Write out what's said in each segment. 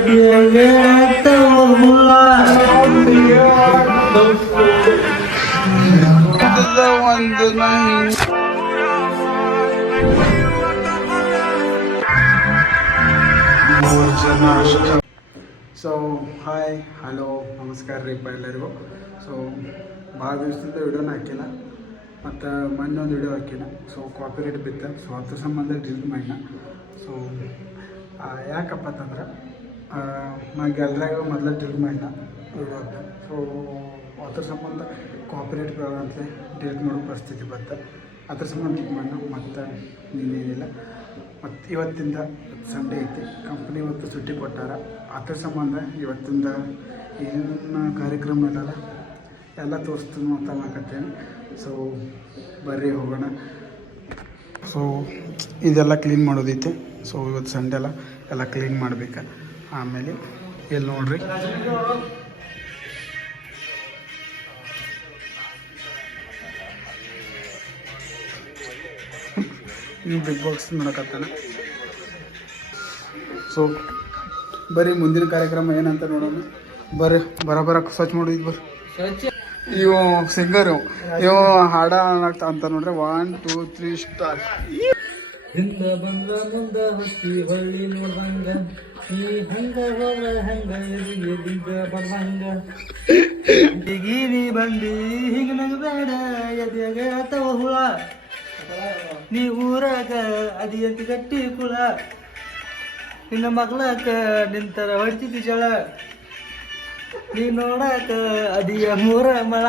So hi hello ನಮಸ್ಕಾರ ರೀ ಎಲ್ಲರಿಗೂ. ಸೊ ಭಾಳ ದಿವಸದಿಂದ ವಿಡಿಯೋನ ಹಾಕಿಲ್ಲ ಮತ್ತು ಮೊನ್ನೆ ಒಂದು ವಿಡಿಯೋ ಹಾಕಿಲ್ಲ. ಸೊ ಕಾಪಿರೈಟ್ ಬಿತ್ತು. ಸೊ ಅದ್ರ ಸಂಬಂಧ ಡಿಲೀಟ್ ಮಾಡಿನ. ಸೊ ಯಾಕಪ್ಪ ಅಂತಂದ್ರೆ ನಾ ಗ್ಯಾಲ್ರಿಯಾಗ ಮೊದಲೇ ಡಿಲೀಟ್ ಮಾಡಿನ ವಿಡಿಯೋ ಅಂತ. ಸೊ ಅದ್ರ ಸಂಬಂಧ ಕಾಪಿರೈಟ್ ಅಂತಲೇ ಡಿಲೀಟ್ ಮಾಡೋ ಪರಿಸ್ಥಿತಿ ಬಂತು. ಅದ್ರ ಸಂಬಂಧ ಡಿಲೀಟ್ ಮಾಡಿನ. ಮತ್ತು ಇನ್ನೇನಿಲ್ಲ. ಮತ್ತು ಇವತ್ತಿಂದ ಸಂಡೇ ಐತಿ, ಕಂಪ್ನಿ ಇವತ್ತು ಸುಟ್ಟಿ ಕೊಟ್ಟಾರ. ಅದ್ರ ಸಂಬಂಧ ಇವತ್ತಿಂದ ಏನೇನು ಕಾರ್ಯಕ್ರಮ ಇರಲ್ಲ ಎಲ್ಲ ತೋರಿಸ್ತೀನಿ ಅಂತ ಅನ್ನಕತ್ತೇನೆ. ಸೊ ಬರ್ರಿ ಹೋಗೋಣ. ಸೊ ಇದೆಲ್ಲ ಕ್ಲೀನ್ ಮಾಡೋದೈತೆ. ಸೊ ಇವತ್ತು ಸಂಡೇ ಎಲ್ಲ ಕ್ಲೀನ್ ಮಾಡ್ಬೇಕು. ಆಮೇಲೆ ಇಲ್ಲಿ ನೋಡ್ರಿ, ನೀವು ಬಿಗ್ ಬಾಕ್ಸ್ ನೋಡಕತ್ತಾನೆ. ಸೊ ಬರೀ ಮುಂದಿನ ಕಾರ್ಯಕ್ರಮ ಏನಂತ ನೋಡೋಣ. ಬರ ಸ್ವಚ್ಛ ಮಾಡೋದು ಬರ್ರಿ. ಇವು ಸಿಂಗರ್ ಇವು ಹಾಡ ಅಂತ ನೋಡ್ರಿ. 1 2 3 ಸ್ಟಾರ್ಟ್. ಹಿಂದ ಬಂದ ಮುಂದ ಹೊತ್ತಿ ಹೊಳ್ಳಿ ನೋಡ್ದಂಗ ಈ ಹಂಗ ಹೋಗ ಹಂಗ ಎದಿಗ ಬರ್ದಂಗ ದಿಗಿರಿ ಬಂದಿ ಹಿಂಗ ನಗಬೇಡ ಎದೆಗ ಅಥವಾ ಹುಳ ನೀ ಊರಾಗ ಅದಿಯಂತ ಗಟ್ಟಿ ಕುಳ ನಿನ್ನ ಮಗ್ಲಾಕ ನಿಂತರ ಹೊಡ್ತಿದ್ದಿ ಜಳ ನೀ ನೋಡಾಕ ಅದಿಯ ಮೂರ ಮಳ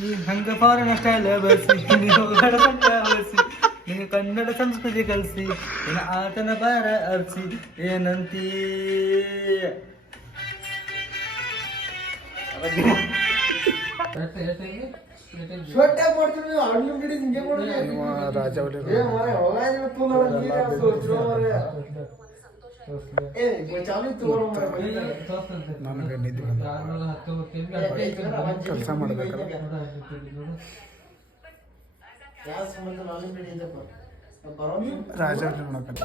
ನೀ ಹಂಗ ಫಾರಿನ್ ಸ್ಟೈಲ್ ಬಳಸಿ ನೀವು ಗಡಪಟ್ಟ ಬಳಸಿ ನಿನ್ನ ಕನ್ನಡ ಸಂಸ್ಕೃತಿ ಕಲಿಸಿ ನಿನ್ನ ಆಟನ ಬಾರ ಅರ್ಸಿ ಏನಂತೀ ರಾಜ ನನಗೆ ನಿದ್ದೆ ಕೆಲಸ ಮಾಡ್ಬೇಕಲ್ಲ. ರಾಜ ನೋಡಕತ್ತ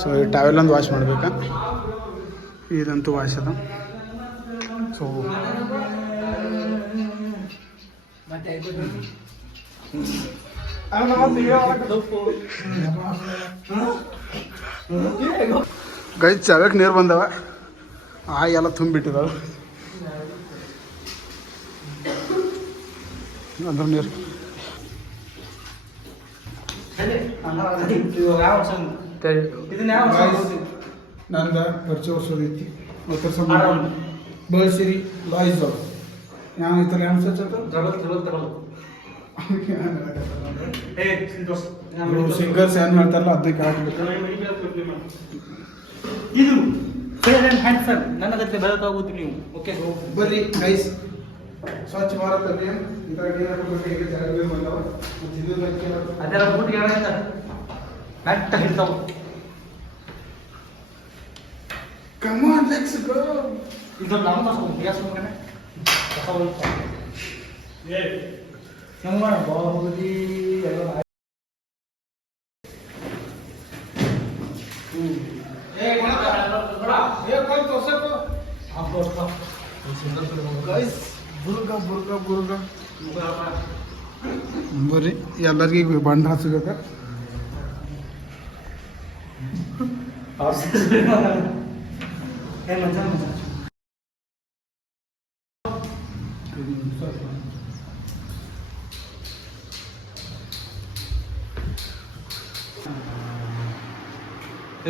ಸೊ ಈ ಟಾವೆಲ್ ಒಂದು ವಾಶ್ ಮಾಡ್ಬೇಕಾ. ಇದಂತೂ ವಾಶ್ ಅದ. ಸೊ ಗೈ ಜಾಗಕ್ಕೆ ನೀರು ಬಂದವ. ಎಲ್ಲ ತುಂಬಿಟ್ಟಿದಾವ ಅದ್ರ ನೀರು. ನಂದ ಪರಿಚಯ ವರ್ಷದೈತಿ. ಬಳಸಿರಿ ಲಾಯ್ಸ್ ಯಾವ ಈ ಥರ ಏನು ಸ್ವಚ್ಛ ಸಿಂಗರ್ಸ್ ಏನು ಹೇಳ್ತಾರಲ್ಲ ಅದಕ್ಕೆ ಹಾಕ್ಬೇಕು. ಇದು ಹ್ಯಾಂಡ್ಸಮ್ ನನ್ನ ಗತ್ತೆ ಬೆಳಕಾಗೋದು ನೀವು. ಓಕೆ ಬರ್ರಿ ಗೈಸ್, ಸ್ವಚ್ಛ ಭಾರತ್ ಅಭಿಯಾನ್ ಇದರ ಹೇಗೆ ಜಾರಿಗೆ ಬಂದವ. ಅದೆಲ್ಲ ಬೂಟಿಗೆ ಕರೆಕ್ಟ್ ಹಿಡ್ತಾವ. Come on let's go. ಇದನ್ನ ನಾವು ತಗೊಂಡು ಗ್ಯಾಸ್ ಹೋಗನೆ ತಗೊಂಡು ನಮ್ಮ ಬಾಹುಬಲಿ ಎಲ್ಲ ಬರ್ರಿ ಎಲ್ಲರಿಗೂ ಬಣ್ಣ ಹಚ್ಚಬೇಕ.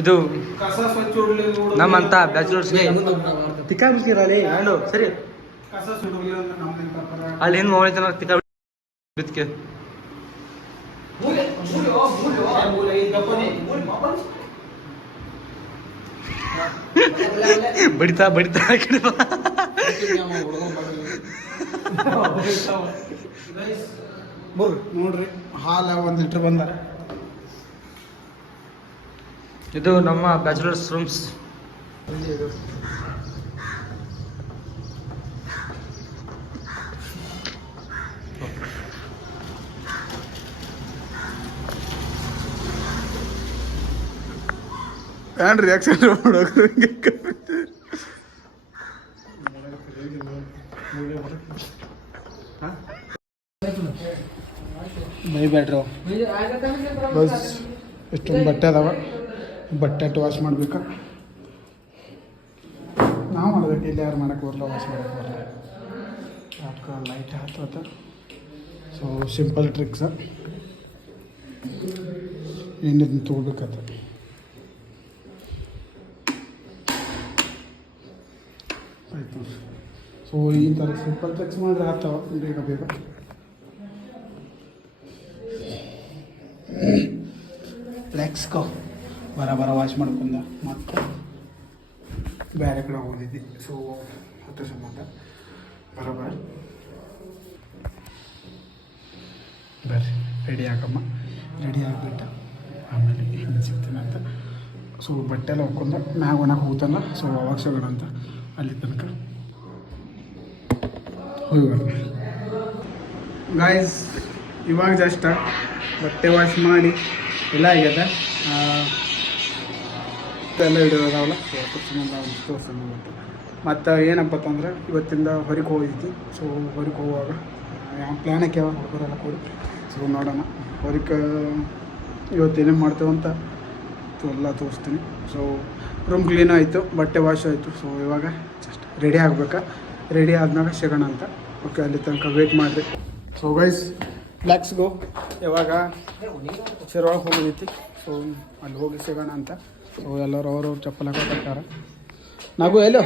ಇದು ಕಸ ಸ್ವಚ್ಛ ನಮ್ಮಂತ ಬ್ಯಾಚುಲರ್ಸ್ಗೆ ತಿಕ್ಕಾ ಬಿಡ್ತೀರಲ್ಲಿ ಹ್ಯಾಂಡು ಸರಿ. ಕಸ ಸುಡುವ ಅಲ್ಲಿ ಏನು ಮಾಡಿದ ತಿಕ್ಕಾ ಬಿತ್ಕೆ ಬಡಿತಾ ನೋಡ್ರಿ ಹಾಲು 1 ಲೀಟ್ರ್ ಬಂದಾರ. ಇದು ನಮ್ಮ ಬ್ಯಾಚುಲರ್ಸ್ ರೂಮ್ಸ್. ಏನ್ ರಿಯಾಕ್ಷನ್ ಮಾಡೋರು ಬೈ ಬ್ಯಾಟ್ರು ಬಸ್ ಎಷ್ಟೊಂದು ಬಟ್ಟೆ ಅದಾವ. ಬಟ್ಟೆ ಅಟ್ಟು ವಾಶ್ ಮಾಡ್ಬೇಕಾ? ನಾವು ಮಾಡ್ಬೇಕು, ಇಲ್ಲಿ ಯಾರು ಮಾಡಕ್ಕೆ ಬರಲ್ಲ, ವಾಶ್ ಮಾಡಕ್ಕೆ ಬರಲ್ಲ. ಅದಕ್ಕೆ ಲೈಟ್ ಹತ್ತತ್ತ. ಸೊ ಸಿಂಪಲ್ ಟ್ರಿಕ್ಸ ಏನಿದನ್ನು ತೊಗೊಳ್ಬೇಕಾತ. ಆಯ್ತು. ಸೊ ಈ ಥರ ಸಿಂಪಲ್ ಟ್ರಿಕ್ಸ್ ಮಾಡಿದ್ರೆ ಆಗ್ತಾವ ಬೇಗ ಬೇಗ. ಲೆಕ್ಸ್ಕೋ ಬರ ವಾಶ್ ಮಾಡ್ಕೊಂಡ ಮತ್ತೆ ಬೇರೆ ಕಡೆ ಹೋಗಿದ್ವಿ. ಸೊ ಅದ್ರ ಸಂಬಂಧ ಬರೋಬರ ಬರ್ರಿ ರೆಡಿ ಆಗಮ್ಮ. ರೆಡಿ ಆಗಿಬಿಟ್ಟು ಆಮೇಲೆ ಹಿಂಗೆ ಸಿಗ್ತೀನಿ ಅಂತ. ಸೊ ಬಟ್ಟೆ ಎಲ್ಲ ಹೋಗ್ಕೊಂಡು ಮ್ಯಾಗ ಒಣಗಿ ಹೋಗ್ತಲ್ಲ, ಸೊ ಅವಾಗ ಸಿಗೋಣ ಅಂತ ಅಲ್ಲಿ ತನಕ ಹೋಗಿ ಬರ್ರಿ. ಗಾಯ್ಸ್ ಇವಾಗ ಜಸ್ಟ್ ಬಟ್ಟೆ ವಾಶ್ ಮಾಡಿ ಎಲ್ಲ ಆಗ್ಯದ. ಎಲ್ಲ ಹಿಡಿಯೋದಾವಲ್ಲ, ಸೊ ಅದ್ರ ಸಂಬಂಧ ತೋರ್ಸೋಣ ಅಂತ. ಮತ್ತು ಏನಪ್ಪ ಅಂತಂದ್ರೆ ಇವತ್ತಿಂದ ಹೊರಗೆ ಹೋಗಿದ್ವಿ. ಸೊ ಹೊರಗೆ ಹೋಗುವಾಗ ಯಾವ ಪ್ಲ್ಯಾನ್ ಹಾಕ್ಯಾವ ಹುಡುಗರೆಲ್ಲ ಕೂಡಿ. ಸೊ ನೋಡೋಣ ಹೊರಗೆ ಇವತ್ತೇನೇನು ಮಾಡ್ತೇವೆ ಅಂತ ಎಲ್ಲ ತೋರಿಸ್ತೀನಿ. ಸೊ ರೂಮ್ ಕ್ಲೀನ್ ಆಯಿತು, ಬಟ್ಟೆ ವಾಶ್ ಆಯಿತು. ಸೊ ಇವಾಗ ಜಸ್ಟ್ ರೆಡಿ ಆಗಬೇಕಾ, ರೆಡಿ ಆದ್ಮೇಲೆ ಸಿಗೋಣ ಅಂತ. ಓಕೆ, ಅಲ್ಲಿ ತನಕ ವೇಟ್ ಮಾಡಿರಿ. So guys let's go. ಇವಾಗ ಶಿರೊಳಗೆ ಹೋಗೋದೈತಿ. ಸೊ ಅಲ್ಲಿ ಹೋಗಿ ಸಿಗೋಣ ಅಂತ. ಸೊ ಎಲ್ಲರೂ ಅವ್ರವ್ರು ಚಪ್ಪಲ್ ಹಾಕೋಕತ್ತಾರ. ನಾವು ಎಲ್ಲೋ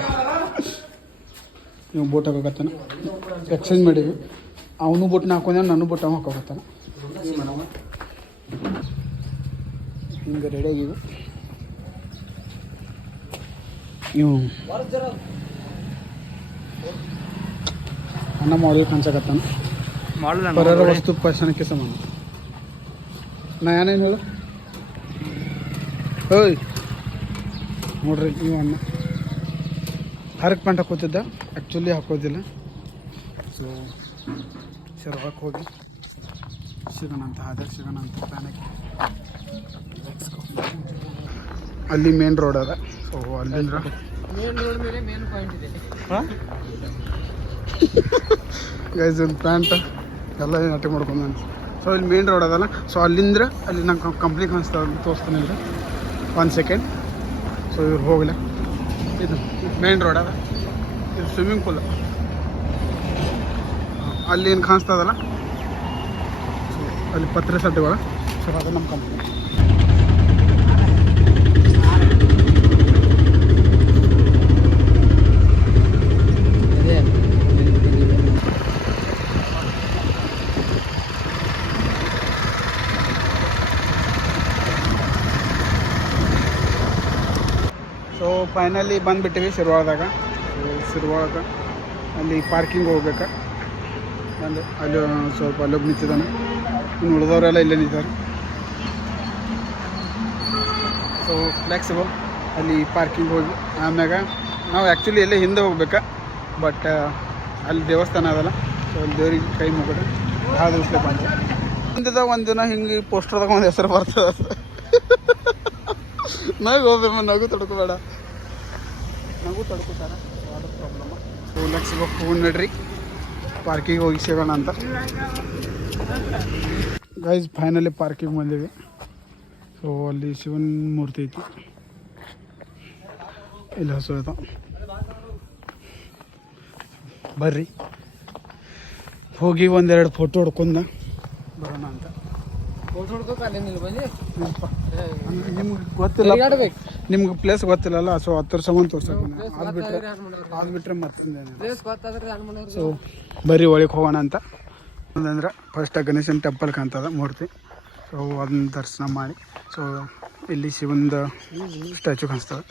ನೀವು ಬೂಟ್ ಹಾಕೋಕತ್ತಾನ, ಎಕ್ಸ್ಚೇಂಜ್ ಮಾಡೀವಿ. ಅವನು ಬೂಟ್ನ ಹಾಕೊಂಡೆ, ನಾನು ಬೂಟ್ ಅವ ಹಾಕೋಕತ್ತಾನ. ಹಿಂಗೆ ರೆಡಿ ಆಗಿವಿ. ನೀವು ಅನ್ನ ಮಾಡಲ್ ಕಾಣಿಸಕತ್ತಾನ. ಪರರ ವಸ್ತು ಪರ್ಶನಕ್ಕೆ ಸಂಬಂಧ. ನಾ ಏನೇನು ಹೇಳು ಓಯ್ ನೋಡ್ರಿ, ನೀವು ಅನ್ನ ಹರಕ್ ಪ್ಯಾಂಟ್ ಹಾಕೋತಿದ್ದ, ಆ್ಯಕ್ಚುಲಿ ಹಾಕೋದಿಲ್ಲ. ಸೊ ಶರ್ವಾಕ್ ಹೋಗಿ ಸಿಗೋಣ ಅಂತ, ಹಾಗೆ ಸಿಗೋಣ ಅಂತ ಪ್ಲಾನಕ್ಕೆ. ಅಲ್ಲಿ ಮೇನ್ ರೋಡ್ ಅದ. ಸೊ ಅಲ್ಲಿಂದ ಮೇನ್ ರೋಡ್ ಮೇಲೆ ಮೇನ್ ಪಾಯಿಂಟ್ ಇದೆ. ಗೈಸ್ ಒಂದು ಪ್ಯಾಂಟ್ ಎಲ್ಲ ಅಟ್ಟೆ ಮಾಡ್ಕೊಂಡು. ಸೊ ಇಲ್ಲಿ ಮೇನ್ ರೋಡ್ ಅದಲ್ಲ. ಸೊ ಅಲ್ಲಿಂದ್ರೆ ಅಲ್ಲಿ ನಂಗೆ ಕಂಪ್ನಿ ಕಾಣಿಸ್ತಾ ತೋರಿಸ್ತಾನೆ ಇದ್ರೆ 1 ಸೆಕೆಂಡ್. ಸೊ ಇವ್ರು ಹೋಗಲ್ಲ, ಇದು ಮೇನ್ ರೋಡ್ ಅದ. ಇದು ಸ್ವಿಮ್ಮಿಂಗ್ ಪೂಲ್ ಅಲ್ಲಿ ಏನು ಕಾಣಿಸ್ತದಲ್ಲ. ಸೊ ಅಲ್ಲಿ ಪತ್ರೆ ಸಡ್ಡೆಗಳ. ಸೊ ಅದು ನಮ್ಮ ಕಂಪ್ನಿ. ಸೊ ಫೈನಲಿ ಬಂದುಬಿಟ್ಟಿವಿ ಶಿರ್ವಾಳದಾಗ. ಶಿರ್ವಾಳದಾಗ ಅಲ್ಲಿ ಪಾರ್ಕಿಂಗ್ ಹೋಗ್ಬೇಕಾ ಬಂದು ಅಲ್ಲಿ ಸ್ವಲ್ಪ ಅಲ್ಲೊಬ್ಬ ನಿಂತಿದ್ದಾನೆ. ಇನ್ನು ಉಳಿದವರೆಲ್ಲ ಇಲ್ಲೇ ನಿಂತಾರೆ. ಸೊ ಫ್ಲೆಕ್ಸಿಬಲ್ ಅಲ್ಲಿ ಪಾರ್ಕಿಂಗ್ ಹೋಗಿ ಆಮ್ಯಾಗ ನಾವು ಆ್ಯಕ್ಚುಲಿ ಎಲ್ಲೇ ಹಿಂದೆ ಹೋಗ್ಬೇಕಾ, ಬಟ್ ಅಲ್ಲಿ ದೇವಸ್ಥಾನ ಅದಲ್ಲ. ಸೊ ಅಲ್ಲಿ ದೇವ್ರಿಗೆ ಕೈ ಮುಗಿದ ಭಾಳ ದಿವಸ ಬಂದೆ. ಒಂದು ದಿನ ಹಿಂಗೆ ಪೋಸ್ಟರ್ದಾಗ ಒಂದು ಹೆಸರು ಬರ್ತದೆ. ನಗು ಹೋಗ್ಬೇಕ, ನಗು ತಡ್ಕೋಬೇಡ, ನಗು ತಡ್ಕೋತಾರೆ. ಅದು ಪ್ರಾಬ್ಲಮ್. ಸೊ ಲಕ್ಷ ಹೋಗಿ ನಡ್ರಿ, ಪಾರ್ಕಿಂಗ್ ಹೋಗಿ ಸಿಗೋಣ ಅಂತ. ಗೈಸ್ ಫೈನಲಿ ಪಾರ್ಕಿಂಗ್ ಬಂದೀವಿ. ಸೊ ಅಲ್ಲಿ ಶಿವನ ಮೂರ್ತಿ ಐತಿ, ಇಲ್ಲಿ ಹಸು ಆಯ್ತು. ಬರ್ರಿ ಹೋಗಿ ಒಂದೆರಡು ಫೋಟೋ ಹೊಡ್ಕೊಂಡ ಬರೋಣ ಅಂತ. ನಿಮ್ಗೆ ಗೊತ್ತಿಲ್ಲ, ನಿಮ್ಗೆ ಪ್ಲೇಸ್ ಗೊತ್ತಿಲ್ಲಲ್ಲ. ಸೊ ಹತ್ತರ ಸಂಬಂಧ ತೋರ್ಸಕ್ಕೆ ಆದ್ಬಿಟ್ರೆ ಮತ್ತೆ. ಸೊ ಬರ್ರಿ ಒಳಗೆ ಹೋಗೋಣ ಅಂತ. ಅಂದ್ರೆ ಫಸ್ಟ್ ಗಣೇಶನ ಟೆಂಪಲ್ ಕಾಣ್ತದ ಮೂರ್ತಿ. ಸೊ ಅದನ್ನ ದರ್ಶನ ಮಾಡಿ. ಸೊ ಇಲ್ಲಿ ಶಿವಂದ ಸ್ಟ್ಯಾಚು ಕಾಣಿಸ್ತದೆ.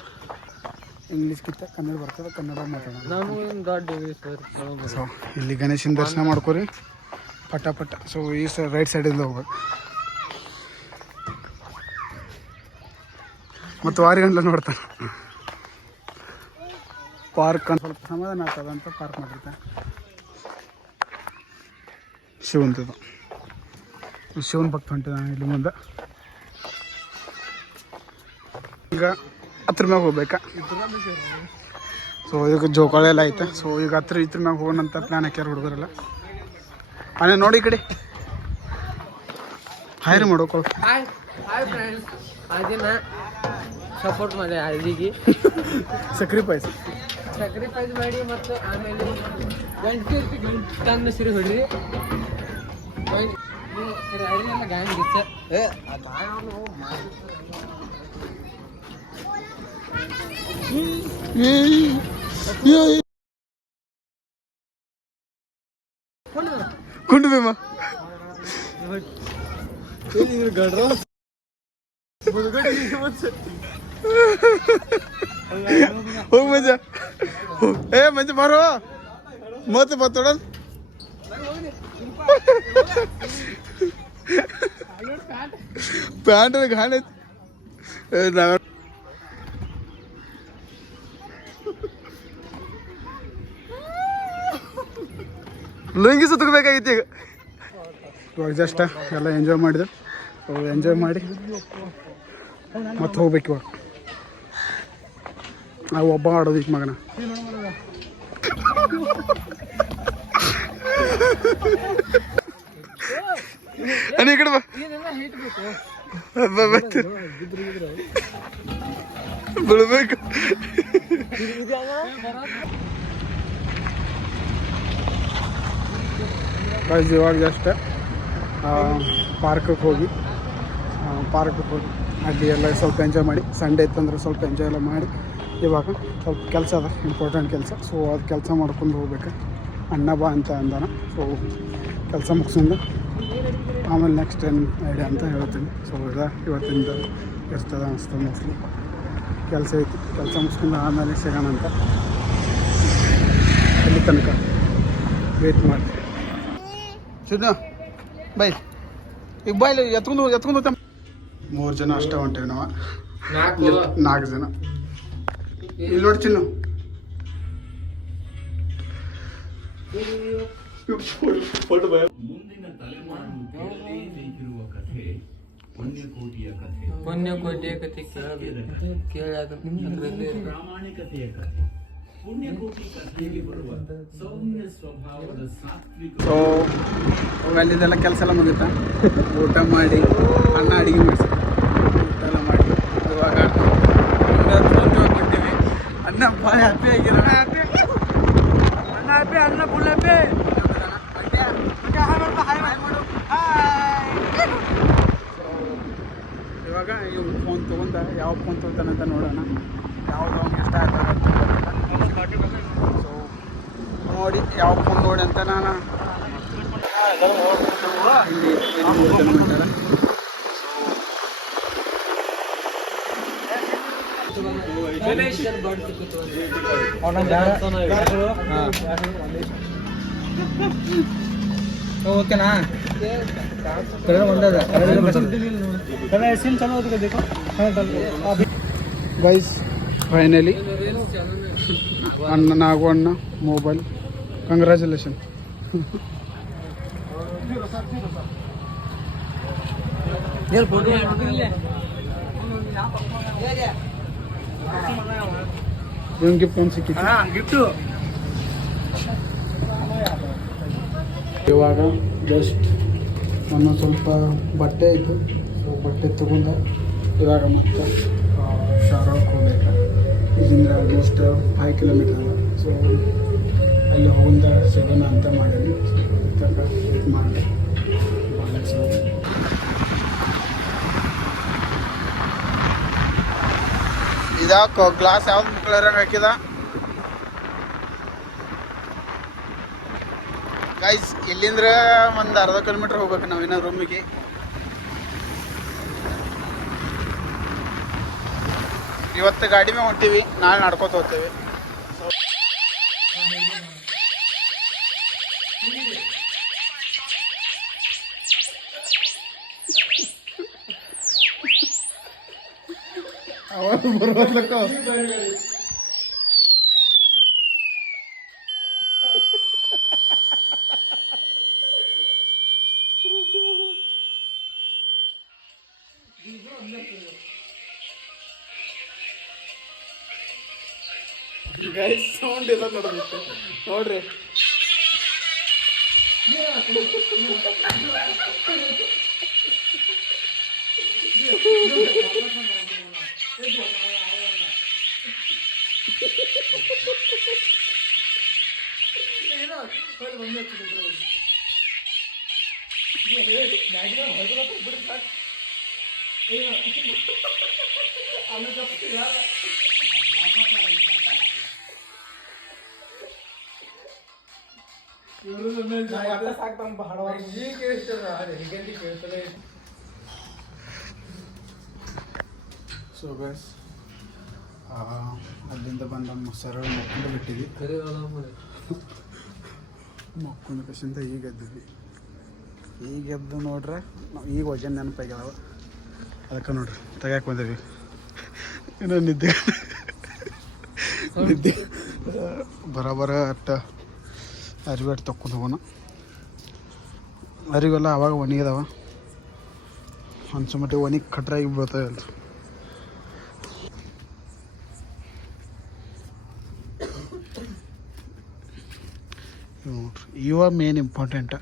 ಇಂಗ್ಲೀಷ್ಗಿಂತ ಕನ್ನಡ ಬರ್ತದೆ, ಕನ್ನಡ ಮಾತಾಡೋಣ. ನಮಗೊಂದು ದೊಡ್ಡ ಇಂಗ್ಲೀಷ್ ಸೊ ಇಲ್ಲಿ ಗಣೇಶನ ದರ್ಶನ ಮಾಡ್ಕೊರಿ ಪಟ ಪಟ. ಸೊ ಈ ರೈಟ್ ಸೈಡಿಂದ ಹೋಗ್ಬೇಕು ಮತ್ತು 6 ಗಂಟೆ ನೋಡ್ತಾನೆ. ಪಾರ್ಕ್ ಅಂತ ಸ್ವಲ್ಪ ಸಮಾಧಾನ ಆಗ್ತದಂತ ಪಾರ್ಕ್ ಮಾಡಿರ್ತಾನೆ. ಶಿವಂತದು ಶಿವನ ಭಕ್ತ ಹೊಂಟಿದ್ದಾನೆ ಇಲ್ಲಿ ಮುಂದೆ. ಈಗ ಹತ್ರ ಮ್ಯಾಗ ಹೋಗ್ಬೇಕಾ? ಸೊ ಈಗ ಜೋಕಾಳಿ ಎಲ್ಲ ಐತೆ. ಸೊ ಈಗ ಇತ್ರ ಮ್ಯಾಗ ಹೋಗೋಣಂತ ಪ್ಲ್ಯಾನ್ ಹಾಕ್ಯಾರ ಹುಡುಗರೆಲ್ಲ. ಅದೇ ನೋಡಿ ಈ ಕಡೆ ಹಾಯ್ರಿ ಮಾಡೋಕೊಳ. ಹಾಯ್ ಫ್ರೆಂಡ್ಸ್, ಅದನ್ನ ಸಪೋರ್ಟ್ ಮಾಡಿ ಅಲ್ಲಿಗೆ ಸಕ್ರಿಫೈಸ್ ಮಾಡಿ ಮತ್ತು ಆಮೇಲೆ ಗಂಟೆ ತಂದು ಸಿರಿ ಹೊಡ್ರಿ. ಗಾಯನ ಕುಂಡು ಬೇಮ ಹೋಗ್ ಮಂಜ, ಏ ಮಂಜ ಬಾರೋ ಮತ್ತೆ ಬತ್ತೋಡ. ಪ್ಯಾಂಟ್ ಗಾಣ ಐತಿ. ಲುಂಗಿ ಸುತ್ತಬೇಕಾಗಿತ್ತು. ಈಗ ಇವಾಗ ಜಸ್ಟ್ ಎಲ್ಲ ಎಂಜಾಯ್ ಮಾಡಿದೆ. ಎಂಜಾಯ್ ಮಾಡಿ ಮತ್ತೆ ಹೋಗ್ಬೇಕು. ಇವಾಗ ನಾವು ಒಬ್ಬ ಆಡೋದು ಈಗ ಮಗನ. ಈ ಕಡೆ ಬಾ ಬಿಡ್ಬೇಕು. ಇವಾಗ ಜಸ್ಟ್ ಪಾರ್ಕಿಗೆ ಹೋಗಿ ಅಲ್ಲಿ ಎಲ್ಲ ಸ್ವಲ್ಪ ಎಂಜಾಯ್ ಮಾಡಿ, ಸಂಡೇ ಇತ್ತಂದ್ರೆ ಸ್ವಲ್ಪ ಎಂಜಾಯ್ ಎಲ್ಲ ಮಾಡಿ ಇವಾಗ ಸ್ವಲ್ಪ ಕೆಲಸ ಅದ, ಇಂಪಾರ್ಟೆಂಟ್ ಕೆಲಸ. ಸೊ ಅದು ಕೆಲಸ ಮಾಡ್ಕೊಂಡು ಹೋಗ್ಬೇಕು. ಅಣ್ಣ ಬಾ ಅಂತ ಅಂದಾನ. ಸೊ ಕೆಲಸ ಮುಗಿಸ್ಕೊಂಡು ಆಮೇಲೆ ನೆಕ್ಸ್ಟ್ ಏನು ಐಡಿಯಾ ಅಂತ ಹೇಳ್ತೀನಿ. ಸೊ ಇವತ್ತಿಂದ ಇರ್ತದೆ ಅನಿಸ್ತದೆ ಮೋಸ್ಟ್ಲಿ. ಕೆಲಸ ಐತಿ, ಕೆಲಸ ಮುಗಿಸ್ಕೊಂಡು ಆಮೇಲೆ ಸಿಗೋಣ ಅಂತ. ಅಲ್ಲಿ ತನಕ ವೇಟ್ ಮಾಡಿ. ಸುದ್ದ ಬೈ ಈಗ ಬಾಯ್ಲಿ ಎತ್ಕೊಂಡು 3 ಜನ ಅಷ್ಟೇ ಹೊಂಟೇವಿ ನಾವು. 4 ಜನ ಇಲ್ಲಿ ನೋಡ್ತೀನಿ ನಾವು. ಮುಂದಿನ ತಲೆಮಾರಿನಲ್ಲಿ ಬೇಕಿರುವ ಕಥೆ ಪುಣ್ಯಕೋಟಿಯ ಕಥೆ, ಪುಣ್ಯಕೋಟಿಯ ಕಥೆ ಪ್ರಾಮಾಣಿಕತೆಯ ಕಥೆ. ಪುಣ್ಯಕೋಟಿ ಕಥೆಯಲ್ಲಿ ಬರುವ ಸೌಮ್ಯ ಸ್ವಭಾವದ ಸಾತ್ವಿಕ. ಸೊ ಅಲ್ಲಿದೆಲ್ಲ ಕೆಲಸ ಎಲ್ಲ ಮುಗಿತಾ, ಊಟ ಮಾಡಿ ಅನ್ನ ಅಡುಗೆ ಮಾಡಿಸಿ ಊಟ ಎಲ್ಲ ಮಾಡಿ ಇವಾಗ ಕೊಟ್ಟಿವಿ. ಅನ್ನ ಭಾಳ ಹ್ಯಾಪಿ ಆಗಿರೋಣ. ಅನ್ನ ಫುಲ್ ಹ್ಯಾಪಿ. ಇವಾಗ ಇವ್ ಫೋನ್ ತೊಗೊಂಡ ಯಾವ ಫೋನ್ ತೊಗೊತಾನಂತ ನೋಡೋಣ. ಯಾವುದು ಅವ್ನಿಗೆ ಇಷ್ಟ ಆಗ್ತದೆ ಸೊ ನೋಡಿ ಯಾವ ಫೋನ್ ನೋಡಿ ಅಂತ ನಾನು ಇಲ್ಲಿ 3 ಜನ ಮಾಡ್ತಾರೆ. ಓಕೆನಾ? ಗೈಸ್ ಫೈನಲಿ ಅಣ್ಣನಾಗು ಅಣ್ಣ ಮೊಬೈಲ್. ಕಂಗ್ರ್ಯಾಚುಲೇಷನ್. ಏನು ಗಿಫ್ಟ್ ಒಂದು ಸಿಕ್ಕಿತ್ತು. ಗಿಫ್ಟು ಇವಾಗ ಜಸ್ಟ್ ಒಂದೊಂದು ಸ್ವಲ್ಪ ಬಟ್ಟೆ ಇತ್ತು. ಸೊ ಬಟ್ಟೆ ತಗೊಂಡ ಇವಾಗ ಮತ್ತೆ ಶಾರಕ್ಕೆ ಹೋಗ್ಬೇಕು. ಇಲ್ಲಿಂದ ಆಲ್ಮೋಸ್ಟ್ 5 ಕಿಲೋಮೀಟರ್ ಅದ. ಸೊ ಅಲ್ಲಿ ಹೋಗಿಂದ ಸಿಗೋಣ ಅಂತ ಮಾಡೀನಿ. ವೇಟ್ ಮಾಡಿ ಇದಾಕ ಗ್ಲಾಸ್ ಯಾವ್ದು ಮುಕ್ಕಳರಂಗೆ ಹಾಕಿದ. ಗೈಸ್ ಇಲ್ಲಿಂದ್ರ ಒಂದು ಅರ್ಧ ಕಿಲೋಮೀಟ್ರ್ ಹೋಗ್ಬೇಕು ನಾವಿನ್ನ ರೂಮಿಗೆ. ಇವತ್ತು ಗಾಡಿ ಮೇಲೆ ಹೊಂಟೀವಿ, ನಾಳೆ ನಡ್ಕೋತ ಹೋಗ್ತೇವೆ. ಅವಾಗ ಬರೋದ್ಲಕ್ಕ ಗೈಸ್ ಸೌಂಡ್ ಎಲ್ಲ ನೋಡ್ಬೇಕು ನೋಡ್ರಿ. ಸೊ ಗೈಸ್ ಅಲ್ಲಿಂದ ಬಂದು ನಮ್ಮ ಸರಳ ಮಕ್ಕೊಂಡು ಬಿಟ್ಟಿದ್ವಿ. ಮಕ್ಕೊಂಡು ಕಸಿಂದ ಈಗ ಎದ್ದಿದ್ವಿ. ಈಗ ಎದ್ದು ನೋಡ್ರೆ ನಾವು ಈಗ ವಜನ್ ನೆನಪಾಗ್ಯಾವ, ಅದಕ್ಕೆ ನೋಡ್ರಿ ತೆಗ್ಯಾಕೆ ಬಂದೀವಿ. ಇನ್ನೂ ನಿದ್ದೆ ಬರೋಬರ ಅಟ್ಟ ಅರಿವೆಟ್ಟು ತಕ್ಕೊಂಡು ಹೋಗೋಣ. ಅರಿವೆಲ್ಲ ಆವಾಗ ಒಣಗಿದಾವ, ಅನ್ಸೋ ಮಟ್ಟಿಗೆ ಒಣಗಿ ಕಟ್ರಾಗಿ ಬೀಳ್ತಾವೆ ಅಲ್ಲ. ನೋಡ್ರಿ ಇವ ಮೇನ್ ಇಂಪಾರ್ಟೆಂಟ್.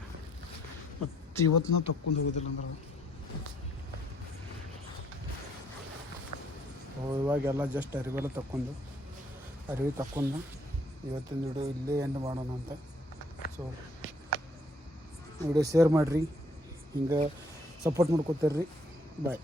ಮತ್ತು ಇವತ್ತು ನಾವು ತಕ್ಕೊಂಡು ಹೋಗೋದಿಲ್ಲ ಅಂದ್ರೆ ಇವಾಗೆಲ್ಲ ಜಸ್ಟ್ ಅರಿವೆಲ್ಲ ತಕ್ಕೊಂಡು ಇವತ್ತಿನ ವಿಡಿಯೋ ಇಲ್ಲೇ ಎಂಡ್ ಮಾಡೋಣ ಅಂತ. ಸೊ ವಿಡಿಯೋ ಶೇರ್ ಮಾಡಿರಿ, ಹಿಂಗೆ ಸಪೋರ್ಟ್ ಮಾಡ್ಕೊತೀರ್ರಿ. ಬಾಯ್.